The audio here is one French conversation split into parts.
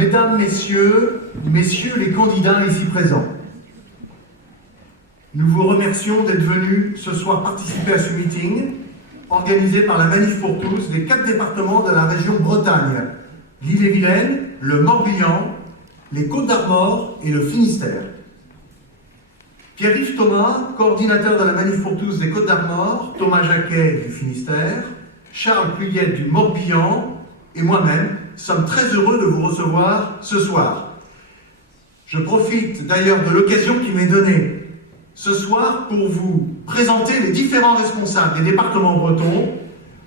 Mesdames, Messieurs les candidats ici présents, nous vous remercions d'être venus ce soir participer à ce meeting organisé par la Manif pour tous des 4 départements de la région Bretagne, l'Ille-et-Vilaine, le Morbihan, les Côtes-d'Armor et le Finistère. Pierre-Yves Thomas, coordinateur de la Manif pour tous des Côtes-d'Armor, Thomas Jacquet du Finistère, Charles Pluyette du Morbihan et moi-même sommes très heureux de vous recevoir ce soir. Je profite d'ailleurs de l'occasion qui m'est donnée ce soir pour vous présenter les différents responsables des départements bretons.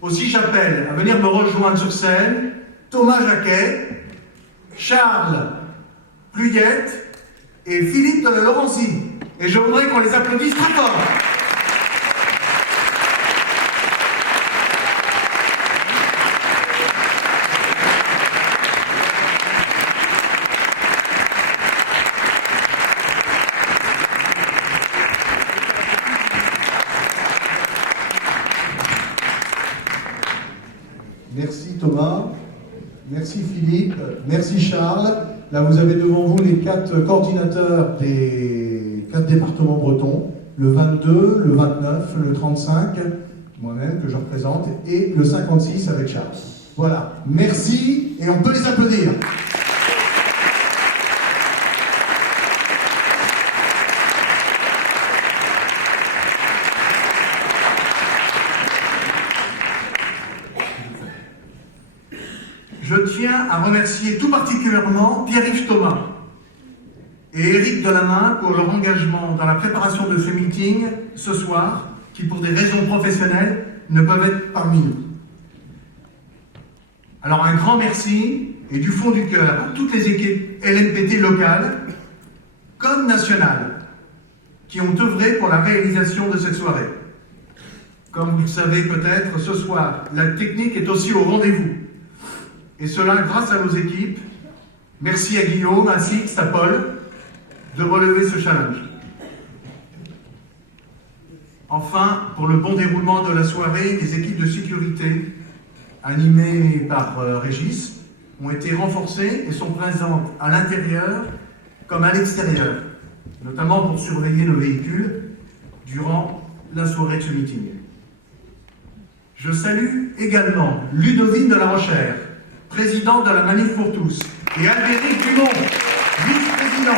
Aussi, j'appelle à venir me rejoindre sur scène Thomas Jacquet, Charles Pluyette et Philippe de la Laurencie. Et je voudrais qu'on les applaudisse très fort. Merci Thomas, merci Philippe, merci Charles. Là, vous avez devant vous les 4 coordinateurs des 4 départements bretons, le 22, le 29, le 35, moi-même que je représente, et le 56 avec Charles. Voilà, merci, et on peut les applaudir. Je tiens à remercier tout particulièrement Pierre-Yves Thomas et Éric Delamain pour leur engagement dans la préparation de ce meeting ce soir, qui pour des raisons professionnelles ne peuvent être parmi nous. Alors un grand merci et du fond du cœur à toutes les équipes LMPT locales comme nationales qui ont œuvré pour la réalisation de cette soirée. Comme vous le savez peut-être, ce soir, la technique est aussi au rendez-vous. Et cela grâce à nos équipes. Merci à Guillaume, à Six, à Paul, de relever ce challenge. Enfin, pour le bon déroulement de la soirée, les équipes de sécurité, animées par Régis, ont été renforcées et sont présentes à l'intérieur comme à l'extérieur, notamment pour surveiller nos véhicules durant la soirée de ce meeting. Je salue également Ludovine de la Rochère, président de la Manif pour tous, et Albéric Dumont, vice-président.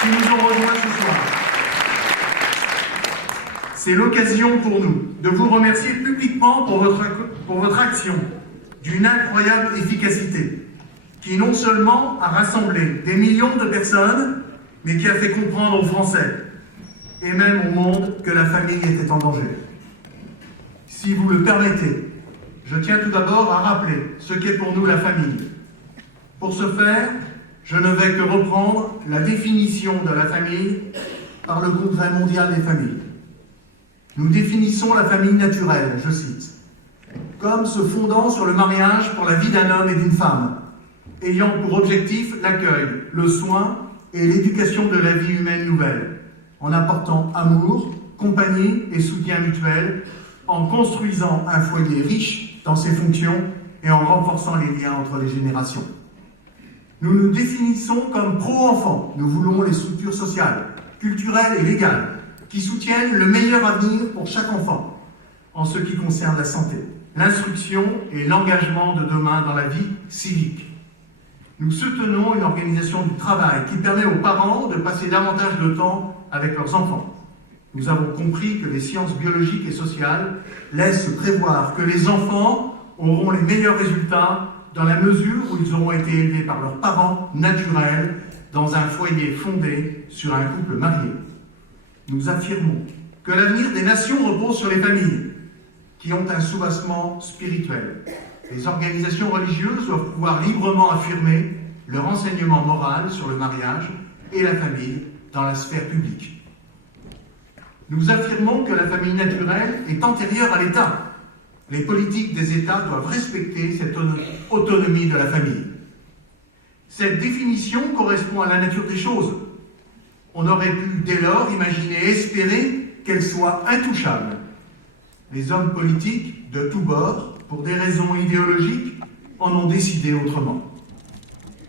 Qui nous ont rejoints ce soir. C'est l'occasion pour nous de vous remercier publiquement pour votre action d'une incroyable efficacité, qui non seulement a rassemblé des millions de personnes, mais qui a fait comprendre aux Français, et même au monde, que la famille était en danger. Si vous le permettez, je tiens tout d'abord à rappeler ce qu'est pour nous la famille. Pour ce faire, je ne vais que reprendre la définition de la famille par le Congrès mondial des familles. Nous définissons la famille naturelle, je cite, comme se fondant sur le mariage pour la vie d'un homme et d'une femme, ayant pour objectif l'accueil, le soin et l'éducation de la vie humaine nouvelle, en apportant amour, compagnie et soutien mutuel, en construisant un foyer riche dans ses fonctions et en renforçant les liens entre les générations. Nous nous définissons comme pro-enfants. Nous voulons les structures sociales, culturelles et légales qui soutiennent le meilleur avenir pour chaque enfant en ce qui concerne la santé, l'instruction et l'engagement de demain dans la vie civique. Nous soutenons une organisation du travail qui permet aux parents de passer davantage de temps avec leurs enfants. Nous avons compris que les sciences biologiques et sociales laissent prévoir que les enfants auront les meilleurs résultats dans la mesure où ils auront été élevés par leurs parents naturels dans un foyer fondé sur un couple marié. Nous affirmons que l'avenir des nations repose sur les familles, qui ont un soubassement spirituel. Les organisations religieuses doivent pouvoir librement affirmer leur enseignement moral sur le mariage et la famille dans la sphère publique. Nous affirmons que la famille naturelle est antérieure à l'État. Les politiques des États doivent respecter cette autonomie de la famille. Cette définition correspond à la nature des choses. On aurait pu dès lors imaginer et espérer qu'elle soit intouchable. Les hommes politiques de tous bords pour des raisons idéologiques, en ont décidé autrement.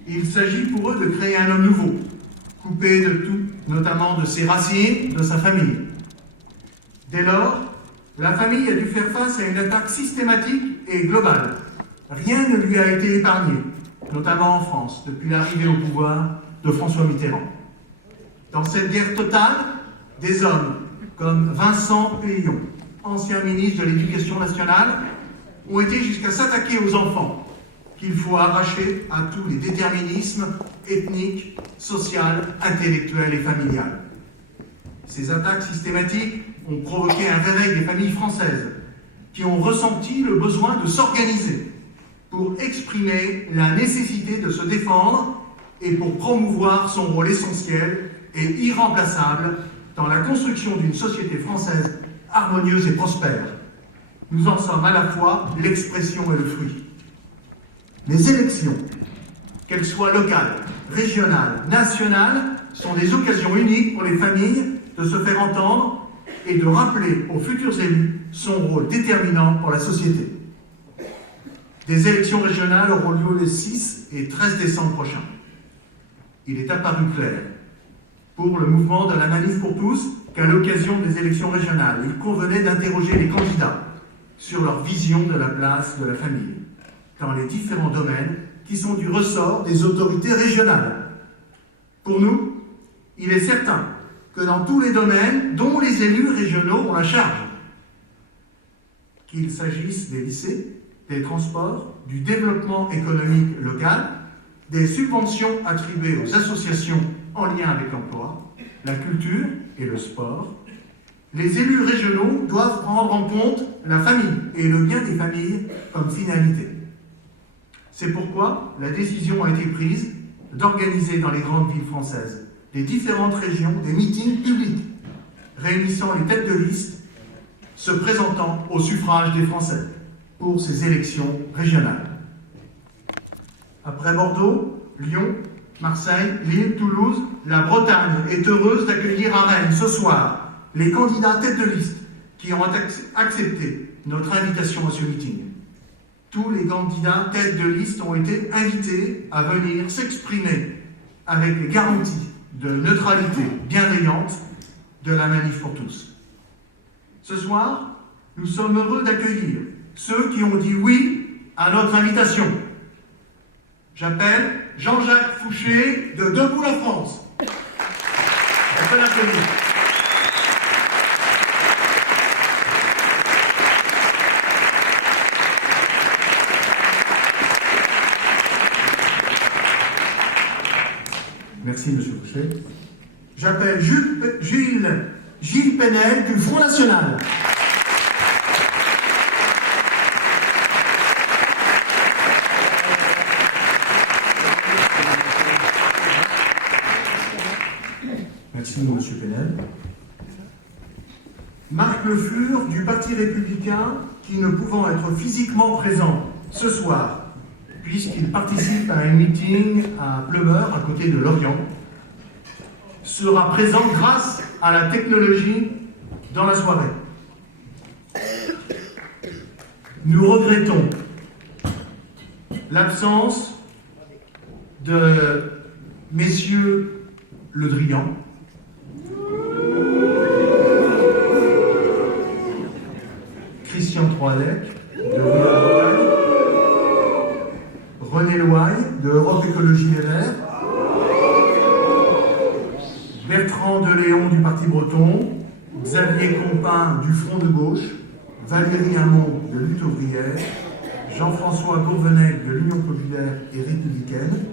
Il s'agit pour eux de créer un homme nouveau, coupé de tout, notamment de ses racines, de sa famille. Dès lors, la famille a dû faire face à une attaque systématique et globale. Rien ne lui a été épargné, notamment en France, depuis l'arrivée au pouvoir de François Mitterrand. Dans cette guerre totale, des hommes comme Vincent Peillon, ancien ministre de l'Éducation nationale, ont été jusqu'à s'attaquer aux enfants, qu'il faut arracher à tous les déterminismes ethniques, sociaux, intellectuels et familiales. Ces attaques systématiques ont provoqué un réveil des familles françaises qui ont ressenti le besoin de s'organiser pour exprimer la nécessité de se défendre et pour promouvoir son rôle essentiel et irremplaçable dans la construction d'une société française harmonieuse et prospère. Nous en sommes à la fois l'expression et le fruit. Les élections, qu'elles soient locales, régionales, nationales, sont des occasions uniques pour les familles de se faire entendre et de rappeler aux futurs élus son rôle déterminant pour la société. Des élections régionales auront lieu les 6 et 13 décembre prochains. Il est apparu clair pour le mouvement de la Manif pour tous qu'à l'occasion des élections régionales, il convenait d'interroger les candidats sur leur vision de la place de la famille dans les différents domaines qui sont du ressort des autorités régionales. Pour nous, il est certain que dans tous les domaines dont les élus régionaux ont la charge, qu'il s'agisse des lycées, des transports, du développement économique local, des subventions attribuées aux associations en lien avec l'emploi, la culture et le sport, les élus régionaux doivent prendre en compte la famille et le bien des familles comme finalité. C'est pourquoi la décision a été prise d'organiser dans les grandes villes françaises des différentes régions des meetings publics réunissant les têtes de liste se présentant au suffrage des Français pour ces élections régionales. Après Bordeaux, Lyon, Marseille, Lille, Toulouse, la Bretagne est heureuse d'accueillir à Rennes ce soir les candidats têtes de liste qui ont accepté notre invitation à ce meeting. Tous les candidats têtes de liste ont été invités à venir s'exprimer avec les garanties de neutralité bienveillante de la Manif pour tous. Ce soir, nous sommes heureux d'accueillir ceux qui ont dit oui à notre invitation. J'appelle Jean-Jacques Fouché de Debout la France. On peut l'applaudir. Merci, monsieur Fouché. J'appelle Gilles Penel du Front National. Merci, monsieur Penel. Marc Le Fur du Parti républicain, qui ne pouvant être physiquement présent ce soir, puisqu'il participe à un meeting à Pleumeur, à côté de Lorient, sera présent grâce à la technologie dans la soirée. Nous regrettons l'absence de messieurs Le Drian, Christian Troadec de Bretagne, René Loaille de Europe Écologie Les Verts, Bertrand Deléon du Parti Breton, Xavier Compin du Front de Gauche, Valérie Hamon de Lutte ouvrière, Jean-François Gourvenec de l'Union populaire et républicaine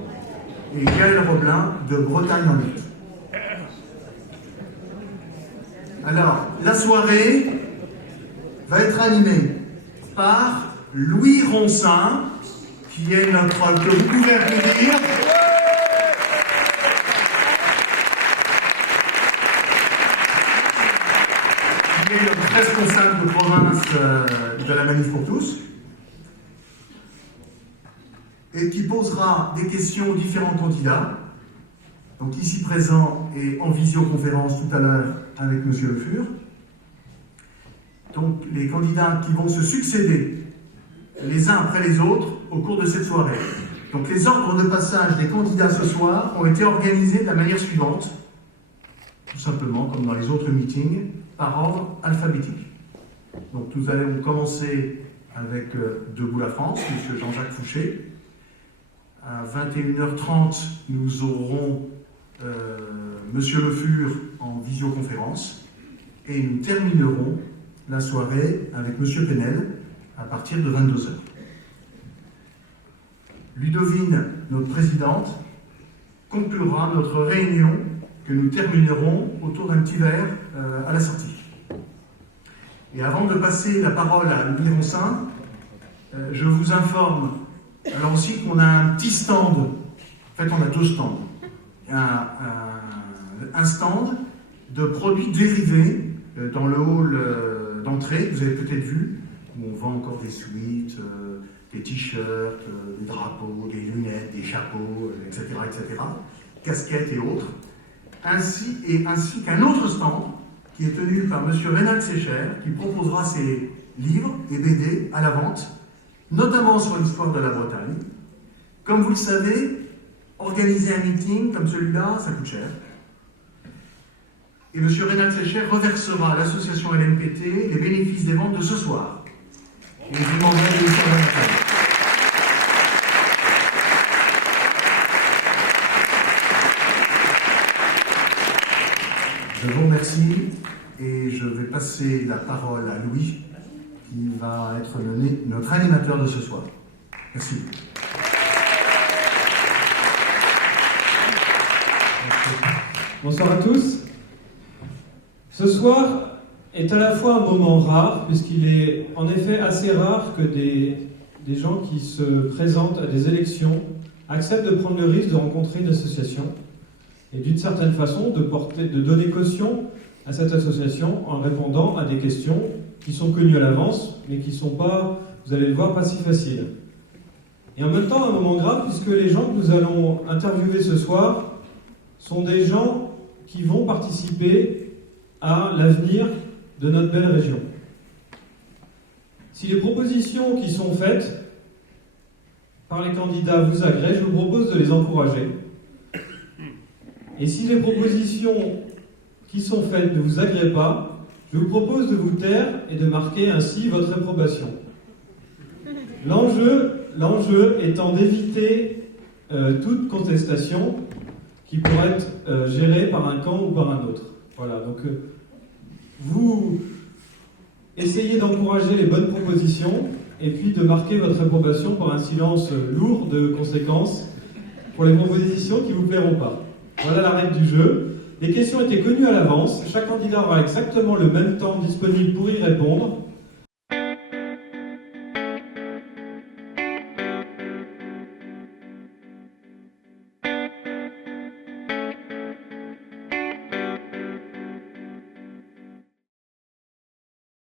et Gaël Roblin de Bretagne en lutte. Alors, la soirée va être animée par Louis Ronsin, qui est notre, que vous pouvez applaudir, qui est notre responsable de province de la Manif pour tous, et qui posera des questions aux différents candidats, donc ici présent et en visioconférence tout à l'heure avec M. Le Fur. Donc les candidats qui vont se succéder les uns après les autres au cours de cette soirée. Donc les ordres de passage des candidats ce soir ont été organisés de la manière suivante, tout simplement comme dans les autres meetings, par ordre alphabétique. Donc nous allons commencer avec Debout la France, M. Jean-Jacques Fouché. À 21h30, nous aurons M. Le Fur en visioconférence. Et nous terminerons la soirée avec M. Penel à partir de 22h. Ludovine, notre présidente, conclura notre réunion que nous terminerons autour d'un petit verre à la sortie. Et avant de passer la parole à Louis Ronsin, je vous informe alors aussi qu'on a un petit stand. En fait, on a 2 stands. Un stand de produits dérivés dans le hall d'entrée, vous avez peut-être vu, où on vend encore des suites, des t-shirts, des drapeaux, des lunettes, des chapeaux, etc., casquettes et autres, ainsi qu'un autre stand qui est tenu par M. Reynald Secher, qui proposera ses livres et BD à la vente, notamment sur l'histoire de la Bretagne. Comme vous le savez, organiser un meeting comme celui-là, ça coûte cher. Et M. Reynald Secher reversera à l'association LMPT les bénéfices des ventes de ce soir. Et je vous demanderai de laisser la table. Je vous remercie et je vais passer la parole à Louis, qui va être notre animateur de ce soir. Merci. Bonsoir à tous. Ce soir est à la fois un moment rare, puisqu'il est en effet assez rare que des gens qui se présentent à des élections acceptent de prendre le risque de rencontrer une association et d'une certaine façon de donner caution à cette association en répondant à des questions qui sont connues à l'avance, mais qui ne sont pas, vous allez le voir, pas si faciles. Et en même temps, un moment grave, puisque les gens que nous allons interviewer ce soir sont des gens qui vont participer à l'avenir de notre belle région. Si les propositions qui sont faites par les candidats vous agrègent, je vous propose de les encourager. Et si les propositions qui sont faites ne vous agréent pas, je vous propose de vous taire et de marquer ainsi votre approbation. L'enjeu étant d'éviter toute contestation qui pourrait être gérée par un camp ou par un autre. Voilà, donc vous essayez d'encourager les bonnes propositions et puis de marquer votre approbation par un silence lourd de conséquences pour les propositions qui ne vous plairont pas. Voilà la règle du jeu. Les questions étaient connues à l'avance. Chaque candidat aura exactement le même temps disponible pour y répondre.